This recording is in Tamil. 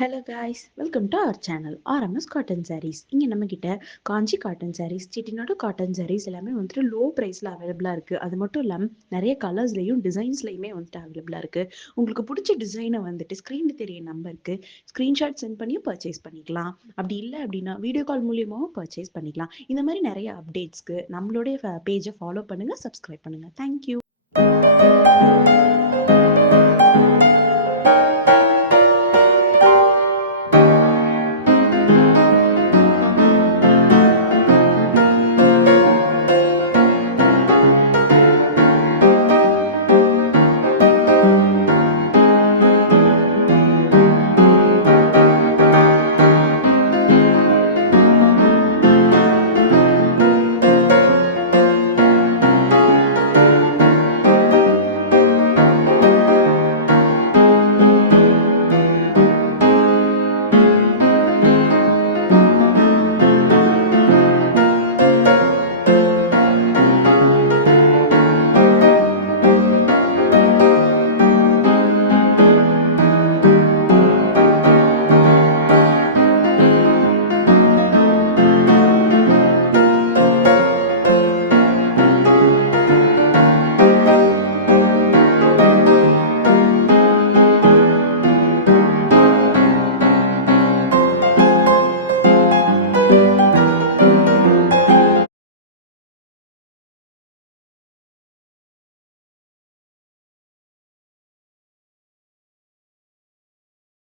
Hello guys, welcome to our channel RMS cotton saris. இங்கே நம்மக்கிட்ட காஞ்சி காட்டன் சாரீஸ், செட்டிநாடு காட்டன் சாரீஸ் எல்லாமே வந்துட்டு லோ ப்ரைஸில் அவைலபிளாக இருக்குது. அது மட்டும் இல்லாமல் நிறைய கலர்ஸ்லையும் டிசைன்ஸ்லையுமே வந்துட்டு அவைலபிளாக இருக்குது. உங்களுக்கு பிடிச்ச டிசைனை வந்துட்டு ஸ்க்ரீனில் தெரிய நம்பருக்கு ஸ்க்ரீன்ஷாட் சென்ட் பண்ணி பர்ச்சேஸ் பண்ணிக்கலாம். அப்படி இல்லை அப்படின்னா வீடியோ கால் மூலியமாகவும் பர்ச்சேஸ் பண்ணிக்கலாம். இந்த மாதிரி நிறைய அப்டேட்ஸ்க்கு நம்மளுடைய பேஜை ஃபாலோ பண்ணுங்கள், சப்ஸ்கிரைப் பண்ணுங்கள். தேங்க்யூ.